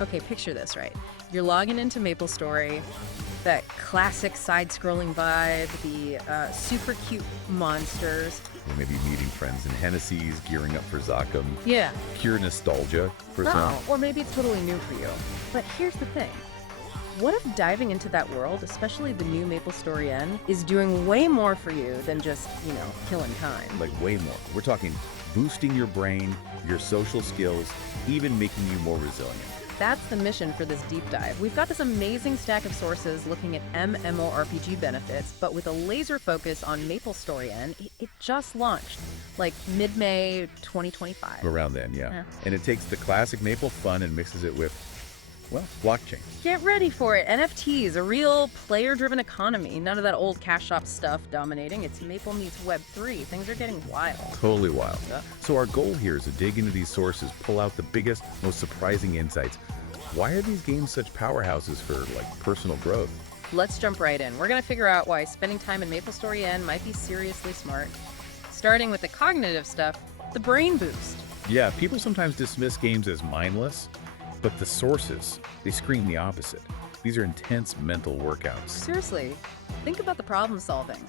Okay, picture this, right? You're logging into MapleStory, that classic side-scrolling vibe, the super cute monsters. Or maybe meeting friends in Hennessy's, gearing up for Zakum. Yeah. Pure nostalgia for some. Oh, or maybe it's totally new for you. But here's the thing. What if diving into that world, especially the new MapleStory N, is doing way more for you than just, killing time? Like way more. We're talking boosting your brain, your social skills, even making you more resilient. That's the mission for this deep dive. We've got this amazing stack of sources looking at MMORPG benefits, but with a laser focus on MapleStory N. It just launched, like mid-May 2025. Around then, yeah. And it takes the classic Maple fun and mixes it with, well, blockchain. Get ready for it. NFTs, a real player-driven economy. None of that old cash shop stuff dominating. It's Maple meets Web3. Things are getting wild. Totally wild. So our goal here is to dig into these sources, pull out the biggest, most surprising insights. Why are these games such powerhouses for, personal growth? Let's jump right in. We're going to figure out why spending time in MapleStory N might be seriously smart. Starting with the cognitive stuff, the brain boost. Yeah, people sometimes dismiss games as mindless, but the sources, they scream the opposite. These are intense mental workouts. Seriously, think about the problem solving.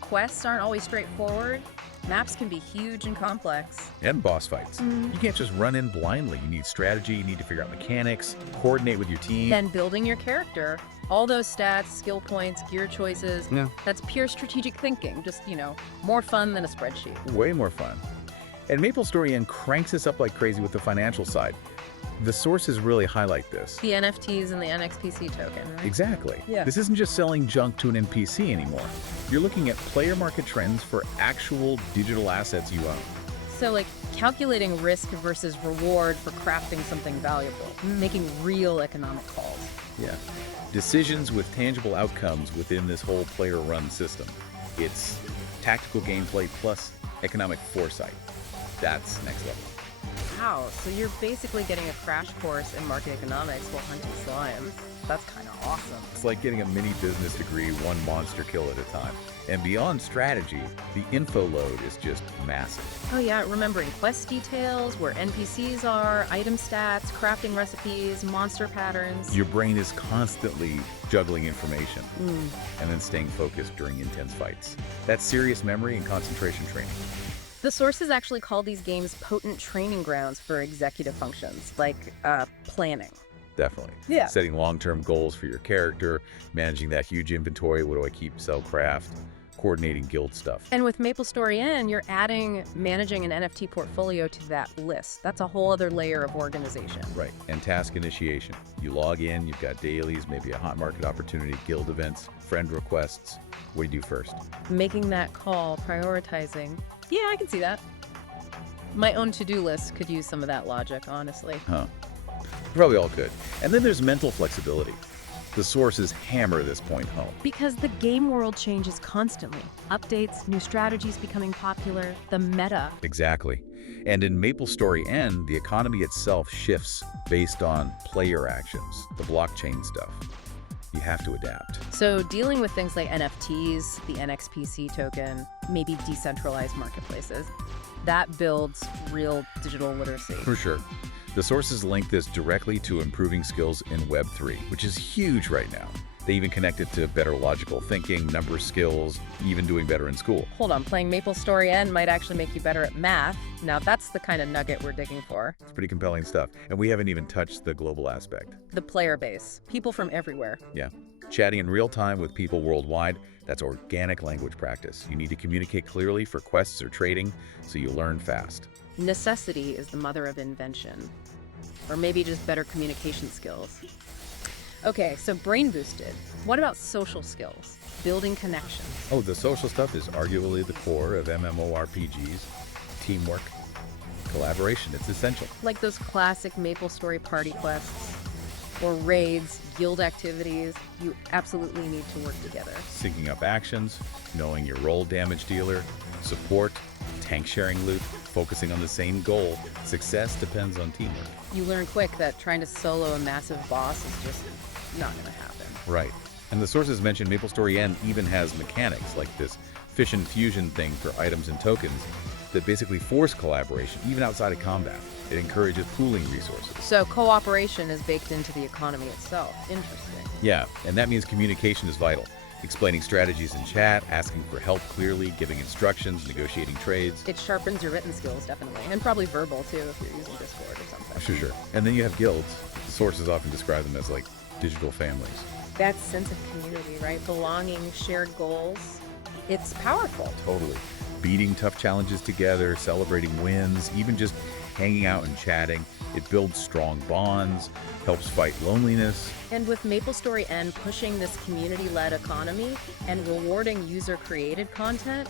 Quests aren't always straightforward. Maps can be huge and complex. And boss fights. You can't just run in blindly. You need strategy, you need to figure out mechanics, coordinate with your team. Then building your character. All those stats, skill points, gear choices. Yeah. That's pure strategic thinking. Just, more fun than a spreadsheet. Way more fun. And MapleStory N cranks us up like crazy with the financial side. The sources really highlight this. The NFTs and the NXPC token, right? Exactly. Yeah. This isn't just selling junk to an NPC anymore. You're looking at player market trends for actual digital assets you own. So, calculating risk versus reward for crafting something valuable, making real economic calls. Yeah. Decisions with tangible outcomes within this whole player-run system. It's tactical gameplay plus economic foresight. That's next level. Wow, so you're basically getting a crash course in market economics while hunting slimes. That's kind of awesome. It's like getting a mini business degree, one monster kill at a time. And beyond strategy, the info load is just massive. Oh yeah, remembering quest details, where NPCs are, item stats, crafting recipes, monster patterns. Your brain is constantly juggling information and then staying focused during intense fights. That's serious memory and concentration training. The sources actually call these games potent training grounds for executive functions, like planning. Definitely. Yeah. Setting long-term goals for your character, managing that huge inventory, what do I keep, sell, craft, coordinating guild stuff. And with MapleStory N, you're adding managing an NFT portfolio to that list. That's a whole other layer of organization. Right. And task initiation. You log in, you've got dailies, maybe a hot market opportunity, guild events, friend requests. What do you do first? Making that call, prioritizing. Yeah, I can see that. My own to-do list could use some of that logic, honestly. Huh. Probably all could. And then there's mental flexibility. The sources hammer this point home. Because the game world changes constantly. Updates, new strategies becoming popular, the meta. Exactly. And in MapleStory N, the economy itself shifts based on player actions, the blockchain stuff. You have to adapt. So dealing with things like NFTs, the NXPC token, maybe decentralized marketplaces, that builds real digital literacy. For sure. The sources link this directly to improving skills in Web3, which is huge right now. They even connect it to better logical thinking, number skills, even doing better in school. Hold on, playing MapleStory N might actually make you better at math. Now that's the kind of nugget we're digging for. It's pretty compelling stuff. And we haven't even touched the global aspect. The player base, people from everywhere. Yeah. Chatting in real time with people worldwide, that's organic language practice. You need to communicate clearly for quests or trading, so you learn fast. Necessity is the mother of invention. Or maybe just better communication skills. Okay, so brain boosted. What about social skills? Building connections. Oh, the social stuff is arguably the core of MMORPGs. Teamwork, collaboration, it's essential. Like those classic MapleStory party quests, or raids, guild activities. You absolutely need to work together. Syncing up actions, knowing your role damage dealer, support, tank sharing loot, focusing on the same goal. Success depends on teamwork. You learn quick that trying to solo a massive boss is just not going to happen. Right. And the sources mentioned MapleStory N even has mechanics like this fission fusion thing for items and tokens that basically force collaboration, even outside of combat. It encourages pooling resources. So cooperation is baked into the economy itself. Interesting. Yeah, and that means communication is vital. Explaining strategies in chat, asking for help clearly, giving instructions, negotiating trades. It sharpens your written skills, definitely. And probably verbal, too, if you're using Discord or something. Sure. And then you have guilds. The sources often describe them as like digital families. That sense of community, right? Belonging, shared goals. It's powerful. Totally. Beating tough challenges together, celebrating wins, even just hanging out and chatting. It builds strong bonds, helps fight loneliness. And with MapleStory N pushing this community-led economy and rewarding user-created content,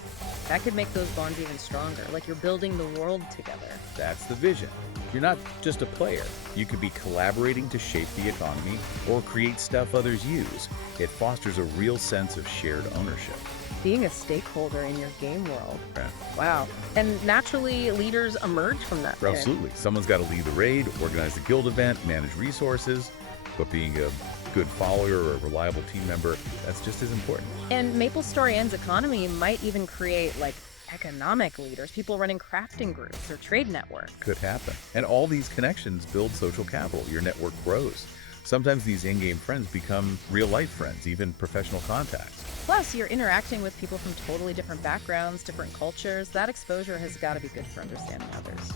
that could make those bonds even stronger, like you're building the world together. That's the vision. You're not just a player. You could be collaborating to shape the economy or create stuff others use. It fosters a real sense of shared ownership. Being a stakeholder in your game world. Yeah. Wow. And naturally, leaders emerge from that. Absolutely. Someone's got to lead the raid, organize the guild event, manage resources, but being a good follower or a reliable team member, that's just as important. And MapleStory N's economy might even create, like, economic leaders, people running crafting groups or trade networks. Could happen. And all these connections build social capital. Your network grows. Sometimes these in-game friends become real-life friends, even professional contacts. Plus, you're interacting with people from totally different backgrounds, different cultures. That exposure has got to be good for understanding others.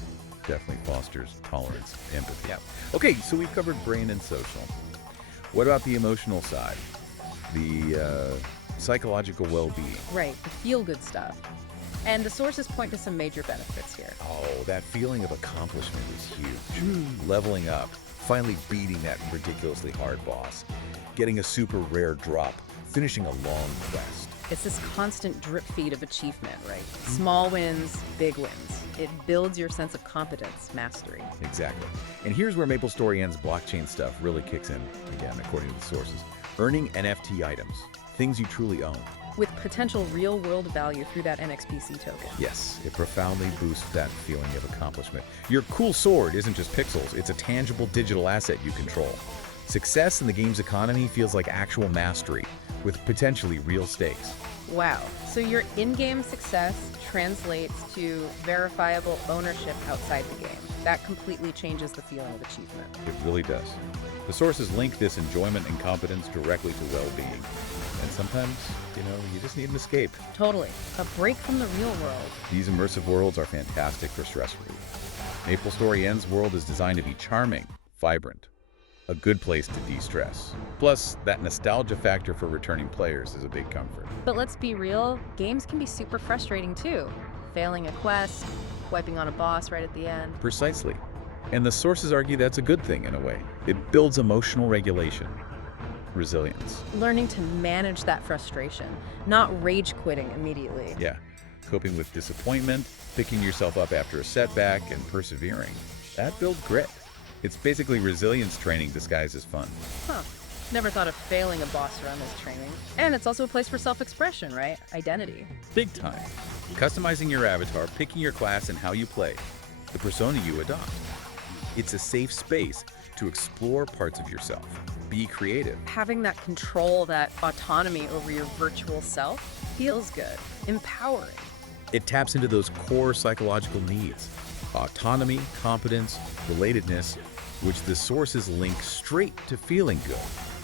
Definitely fosters tolerance, empathy. Yeah. Okay, so we've covered brain and social. What about the emotional side? The psychological well-being. Right, the feel-good stuff. And the sources point to some major benefits here. Oh, that feeling of accomplishment is huge. Leveling up, finally beating that ridiculously hard boss, getting a super rare drop, finishing a long quest. It's this constant drip feed of achievement, right? Small wins, big wins. It builds your sense of competence, mastery. Exactly. And here's where MapleStory N's blockchain stuff really kicks in, again, according to the sources. Earning NFT items, things you truly own. With potential real-world value through that NXPC token. Yes, it profoundly boosts that feeling of accomplishment. Your cool sword isn't just pixels, it's a tangible digital asset you control. Success in the game's economy feels like actual mastery, with potentially real stakes. Wow. So your in-game success translates to verifiable ownership outside the game. That completely changes the feeling of achievement. It really does. The sources link this enjoyment and competence directly to well-being. And sometimes, you just need an escape. Totally. A break from the real world. These immersive worlds are fantastic for stress relief. MapleStory N's world is designed to be charming, vibrant, a good place to de-stress. Plus, that nostalgia factor for returning players is a big comfort. But let's be real, games can be super frustrating too. Failing a quest, wiping on a boss right at the end. Precisely. And the sources argue that's a good thing in a way. It builds emotional regulation, resilience. Learning to manage that frustration, not rage quitting immediately. Yeah, coping with disappointment, picking yourself up after a setback, and persevering. That builds grit. It's basically resilience training disguised as fun. Huh. Never thought of failing a boss run as training. And it's also a place for self-expression, right? Identity. Big time. Customizing your avatar, picking your class and how you play, the persona you adopt. It's a safe space to explore parts of yourself. Be creative. Having that control, that autonomy over your virtual self feels good, empowering. It taps into those core psychological needs: autonomy, competence, relatedness, which the sources link straight to feeling good.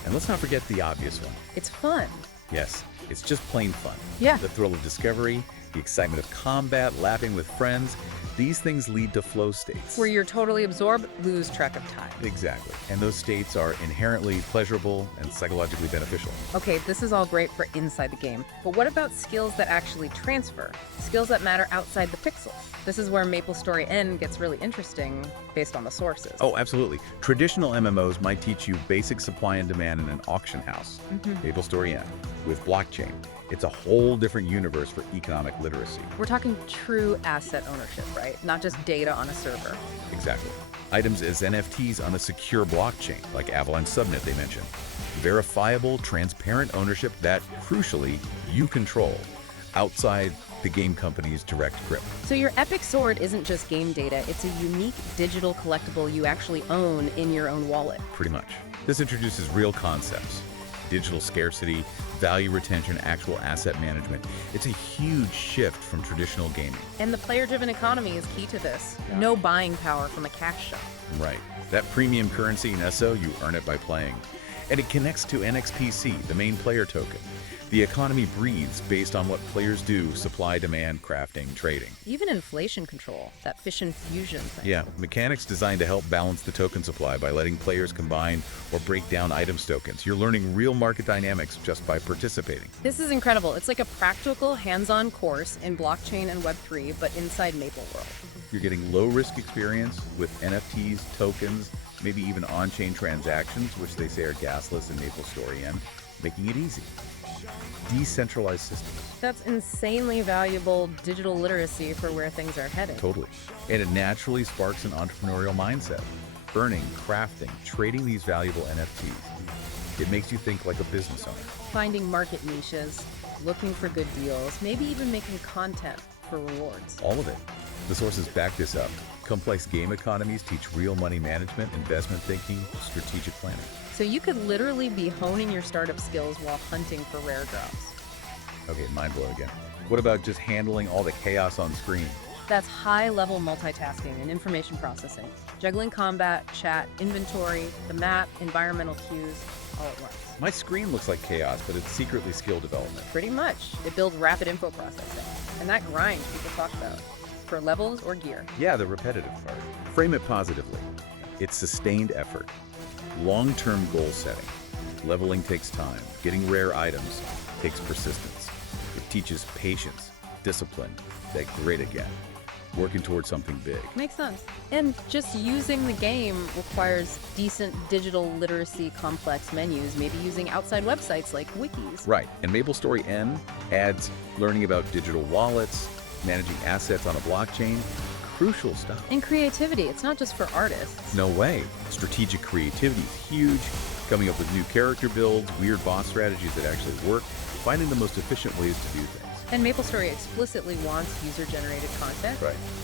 And let's not forget the obvious one. It's fun. Yes, it's just plain fun. Yeah. The thrill of discovery, the excitement of combat, laughing with friends, these things lead to flow states. Where you're totally absorbed, lose track of time. Exactly. And those states are inherently pleasurable and psychologically beneficial. Okay, this is all great for inside the game, but what about skills that actually transfer? Skills that matter outside the pixels? This is where MapleStory N gets really interesting based on the sources. Oh, absolutely. Traditional MMOs might teach you basic supply and demand in an auction house. MapleStory N. With blockchain, it's a whole different universe for economic literacy. We're talking true asset ownership, right? Not just data on a server. Exactly. Items as NFTs on a secure blockchain, like Avalanche Subnet they mentioned. Verifiable, transparent ownership that, crucially, you control, outside the game company's direct grip. So your epic sword isn't just game data, it's a unique digital collectible you actually own in your own wallet. Pretty much. This introduces real concepts. digital scarcity, value retention, actual asset management. It's a huge shift from traditional gaming. And the player-driven economy is key to this. No buying power from a cash shop. Right. That premium currency in SO, you earn it by playing. And it connects to NXPC, the main player token. The economy breathes based on what players do: supply, demand, crafting, trading. Even inflation control, that fission fusion thing. Yeah, mechanics designed to help balance the token supply by letting players combine or break down items tokens. You're learning real market dynamics just by participating. This is incredible. It's like a practical, hands-on course in blockchain and Web3, but inside Maple World. You're getting low-risk experience with NFTs, tokens, maybe even on-chain transactions, which they say are gasless in MapleStory N, making it easy. Decentralized systems. That's insanely valuable digital literacy for where things are heading. Totally. And it naturally sparks an entrepreneurial mindset. Earning, crafting, trading these valuable NFTs. It makes you think like a business owner. Finding market niches, looking for good deals, maybe even making content for rewards. All of it. The sources back this up. Complex game economies teach real money management, investment thinking, strategic planning. So you could literally be honing your startup skills while hunting for rare drops. Okay, mind blown again. What about just handling all the chaos on screen? That's high-level multitasking and information processing. Juggling combat, chat, inventory, the map, environmental cues, all at once. My screen looks like chaos, but it's secretly skill development. Pretty much. It builds rapid info processing. And that grind people talk about. For levels or gear. Yeah, the repetitive part. Frame it positively. It's sustained effort. Long-term goal setting. Leveling takes time. Getting rare items takes persistence. It teaches patience, discipline, that grit again. Working towards something big. Makes sense. And just using the game requires decent digital literacy complex menus, maybe using outside websites like wikis. Right, and MapleStory N adds learning about digital wallets, managing assets on a blockchain. Crucial stuff. And creativity, it's not just for artists. No way. Strategic creativity is huge. Coming up with new character builds, weird boss strategies that actually work, finding the most efficient ways to do things. And MapleStory explicitly wants user-generated content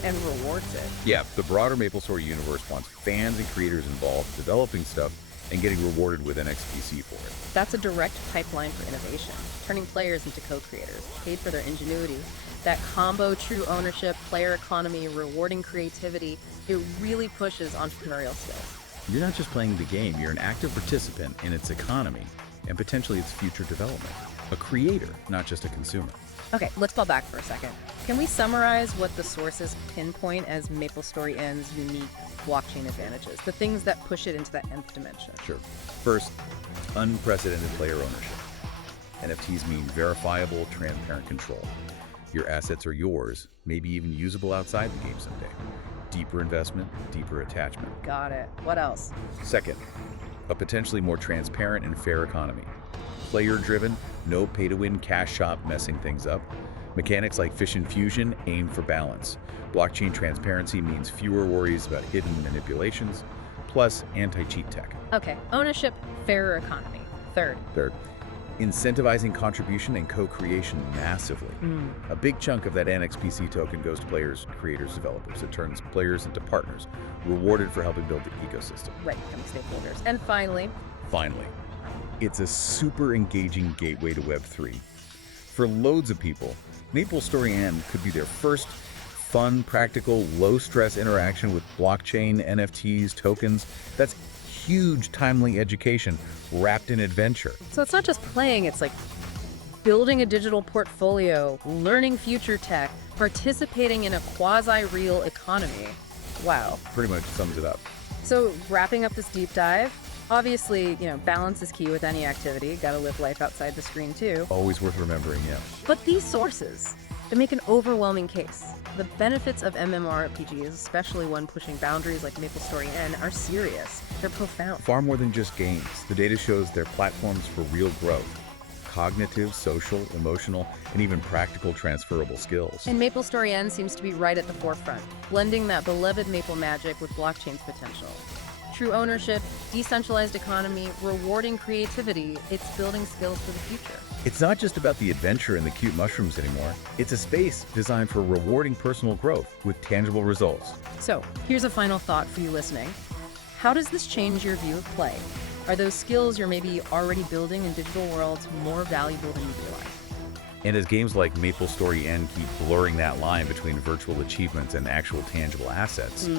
and rewards it. Yeah, the broader MapleStory universe wants fans and creators involved, developing stuff, and getting rewarded with NXPC for it. That's a direct pipeline for innovation, turning players into co-creators, paid for their ingenuity. That combo, true ownership, player economy, rewarding creativity, it really pushes entrepreneurial skills. You're not just playing the game, you're an active participant in its economy and potentially its future development. A creator, not just a consumer. Okay, let's fall back for a second. Can we summarize what the sources pinpoint as MapleStory N's unique blockchain advantages, the things that push it into that nth dimension? Sure. First, unprecedented player ownership. NFTs mean verifiable, transparent control. Your assets are yours, maybe even usable outside the game someday. Deeper investment, deeper attachment. Got it. What else? Second, a potentially more transparent and fair economy. Player-driven, no pay-to-win cash shop messing things up. Mechanics like fission fusion aim for balance. Blockchain transparency means fewer worries about hidden manipulations, plus anti-cheat tech. Okay, ownership, fairer economy. Third, incentivizing contribution and co-creation massively. A big chunk of that NXPC token goes to players, creators, developers. It turns players into partners, rewarded for helping build the ecosystem. right, becoming stakeholders. And finally, It's a super engaging gateway to Web3. For loads of people, MapleStory N could be their first fun, practical, low-stress interaction with blockchain, NFTs, tokens. That's huge, timely education wrapped in adventure. so it's not just playing, it's like building a digital portfolio, learning future tech, participating in a quasi-real economy. Wow. Pretty much sums it up. So wrapping up this deep dive, obviously, balance is key with any activity. Got to live life outside the screen too. Always worth remembering, yeah. But these sources, they make an overwhelming case. The benefits of MMORPGs, especially one pushing boundaries like MapleStory N, are serious. They're profound. Far more than just games. The data shows they're platforms for real growth. Cognitive, social, emotional, and even practical transferable skills. And MapleStory N seems to be right at the forefront, blending that beloved Maple magic with blockchain's potential. True ownership, decentralized economy, rewarding creativity, it's building skills for the future. It's not just about the adventure and the cute mushrooms anymore. It's a space designed for rewarding personal growth with tangible results. So, here's a final thought for you listening. How does this change your view of play? Are those skills you're maybe already building in digital worlds more valuable than you realize? And as games like MapleStory N keep blurring that line between virtual achievements and actual tangible assets,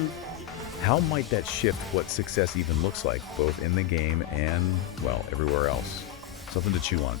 how might that shift what success even looks like, both in the game and, well, everywhere else? Something to chew on.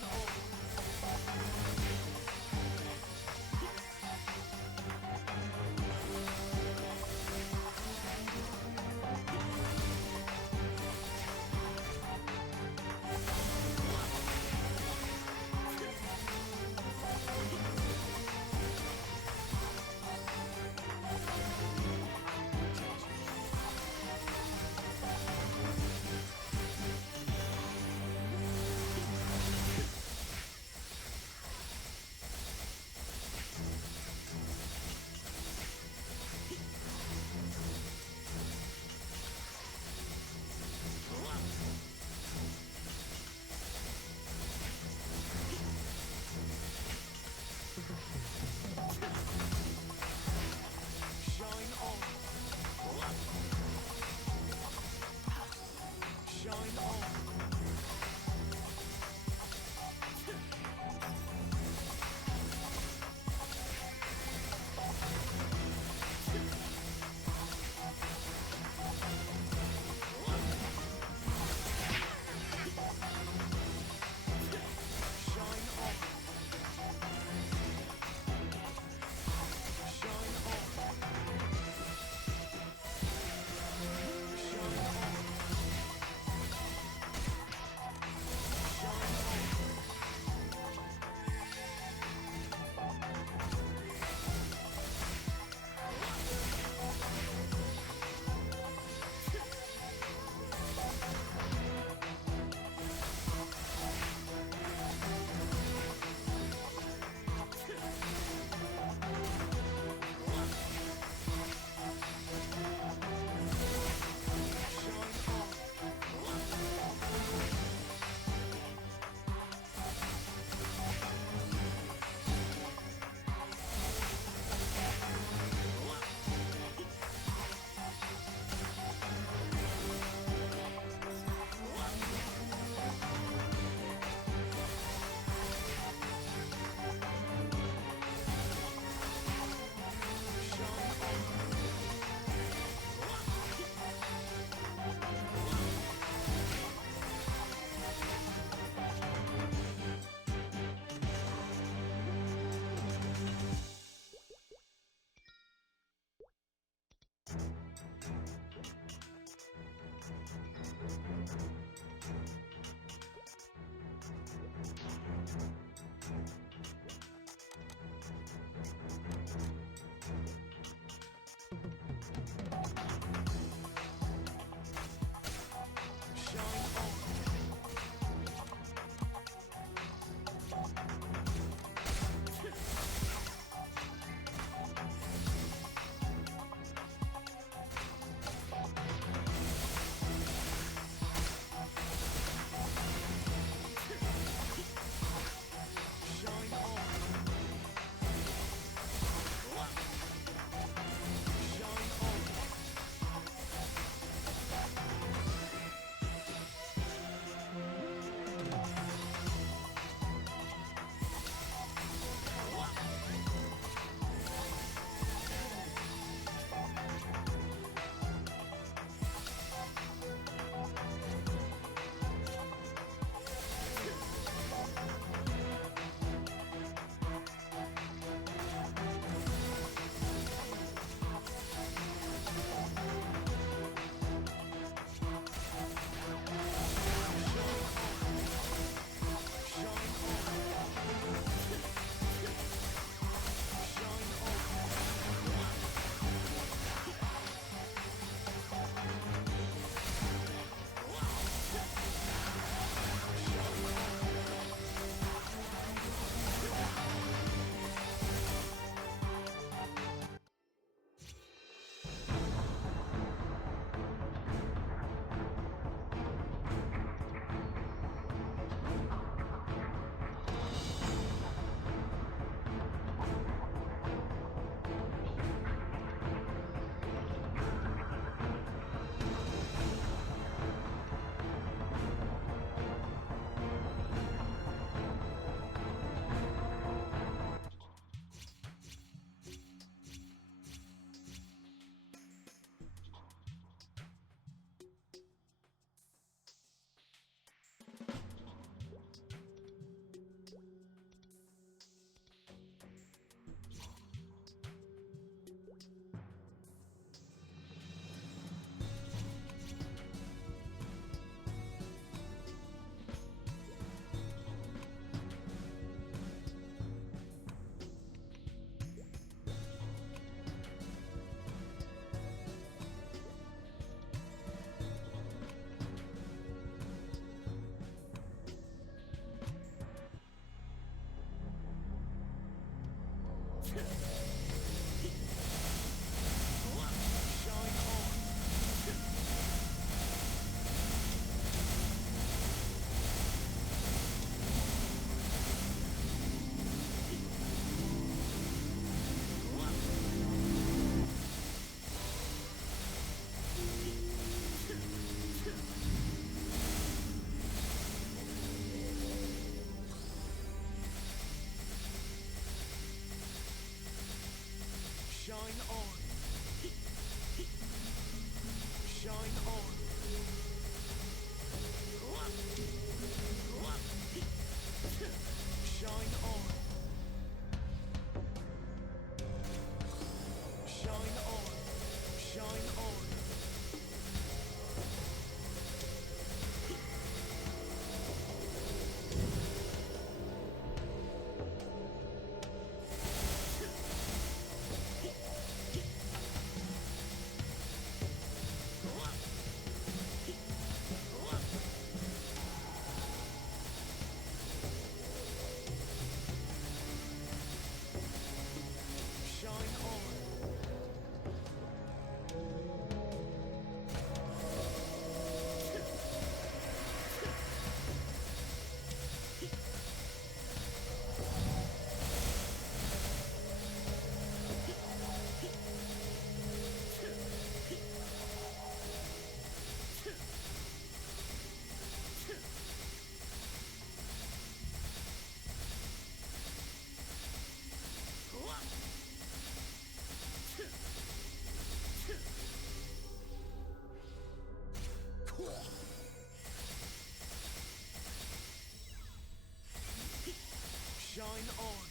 Shine on.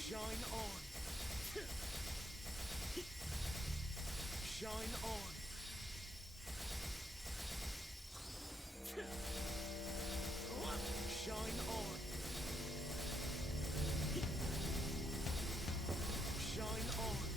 Shine on. Shine on. Shine on. Shine on.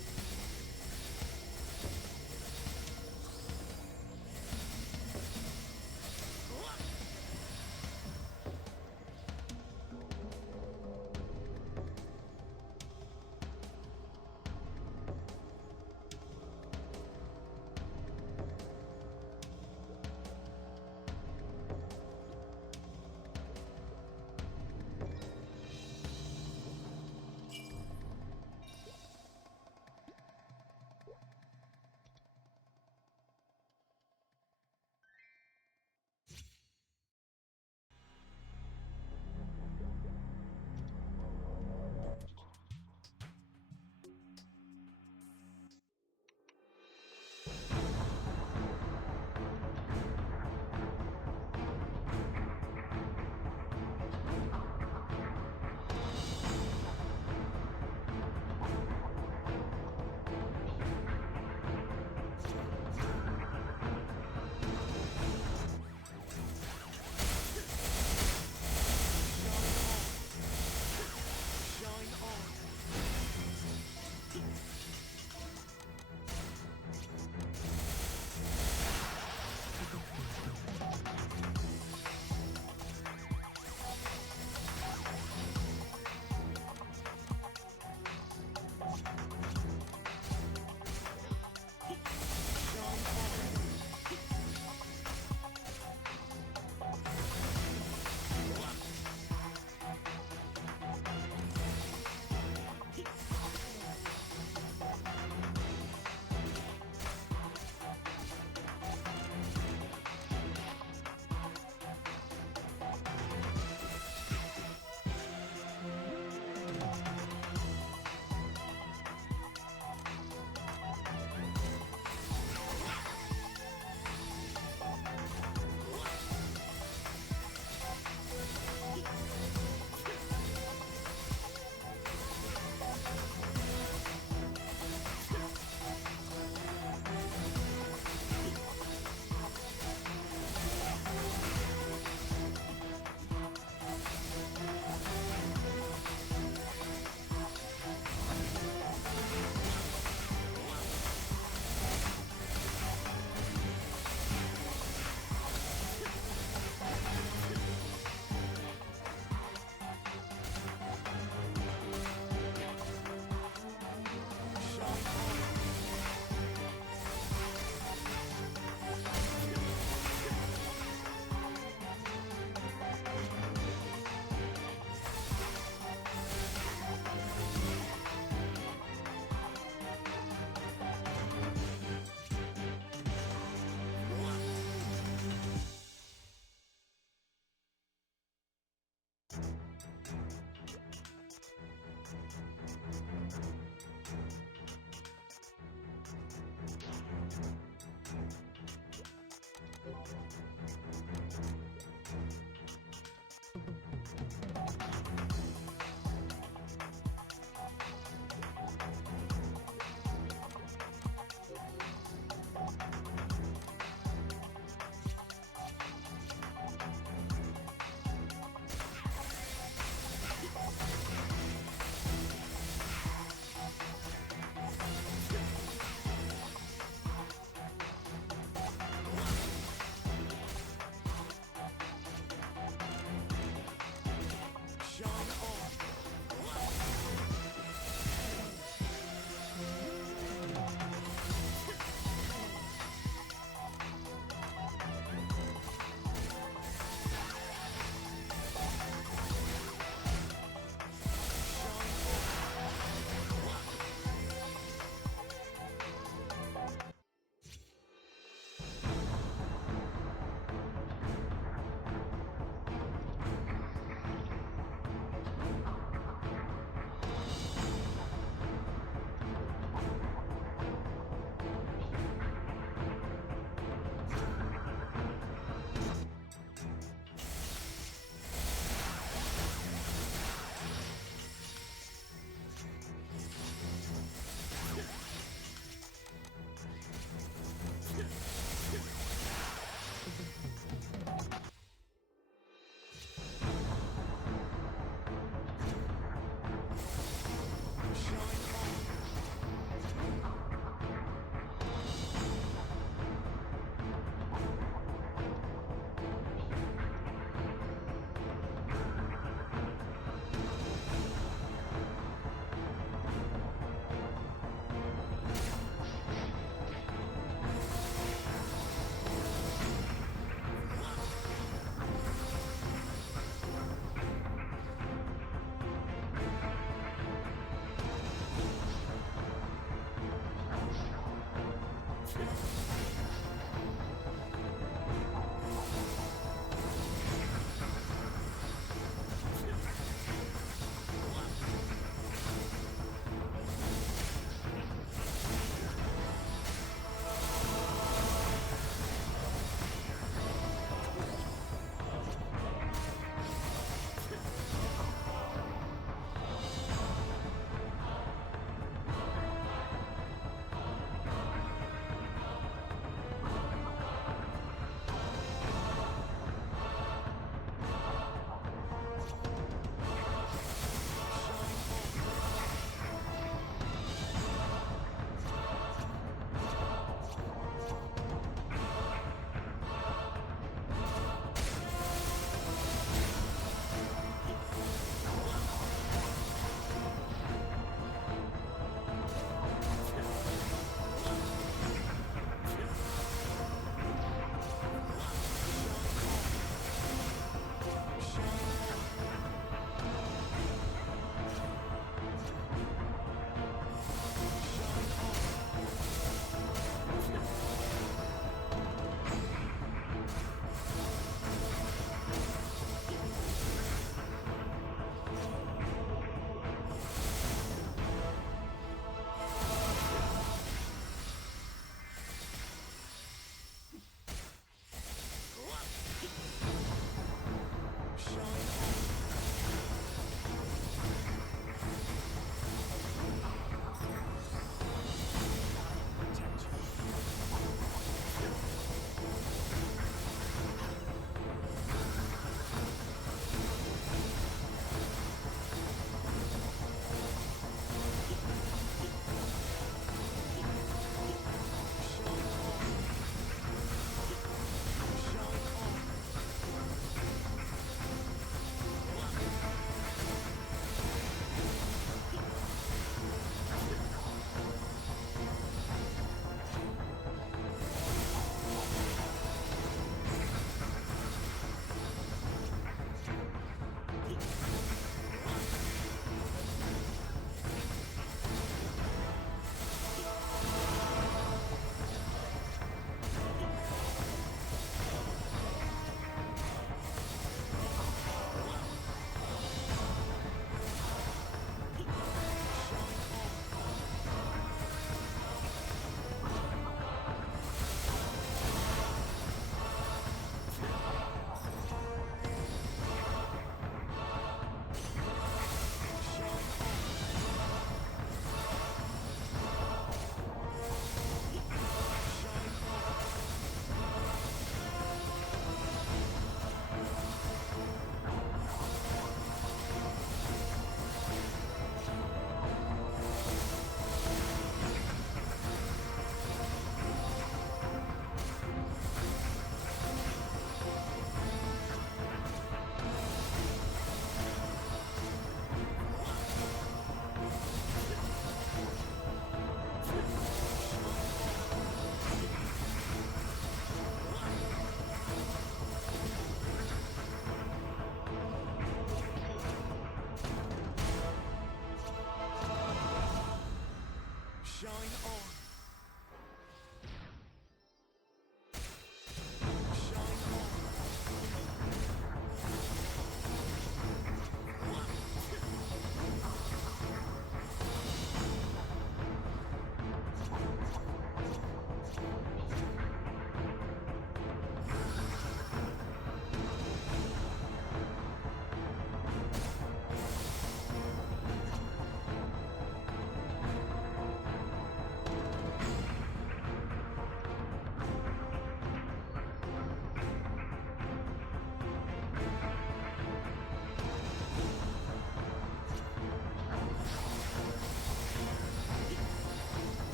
Shine